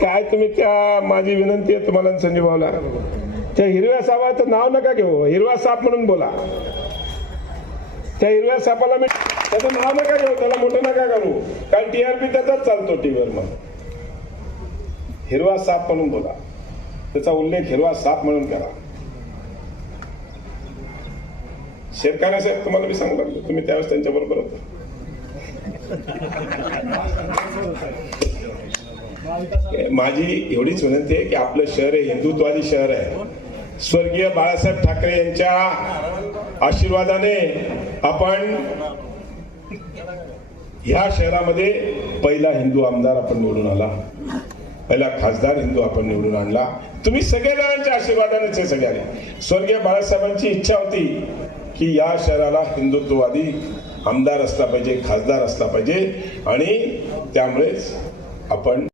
काय तुम्ही त्या माझी विनंती आहे तुम्हाला संजय भाऊला. त्या हिरव्या सापाचं नाव नका घेऊ. हिरवा साप म्हणून बोला. त्या हिरव्या सापाला मी त्याचं नाव नका घेऊ त्याला मोठं नका करू. कारण टीआरपी त्याचाच चालतो टीव्हीवर मग. हिरवा साप म्हणून बोला. त्याचा उल्लेख हिरवा साप म्हणून करा. शेतकऱ्या साहेब तुम्हाला मी सांगू लागलो तुम्ही त्यावेळेस त्यांच्या बरोबर होता. माझी एवढीच विनंती आहे की आपलं शहर हे हिंदुत्वादी शहर आहे. स्वर्गीय बाळासाहेब ठाकरे यांच्या आशीर्वादाने आपण ह्या शहरामध्ये पहिला हिंदू आमदार आपण निवडून आला. पहिला खासदार हिंदू आपण निवडून आणला. तुम्ही सगळ्या आशीर्वादानेच हे सगळे स्वर्गीय बाळासाहेबांची इच्छा होती की या शहराला हिंदुत्ववादी आमदार असला पाहिजे खासदार असला पाहिजे आणि त्यामुळेच आपण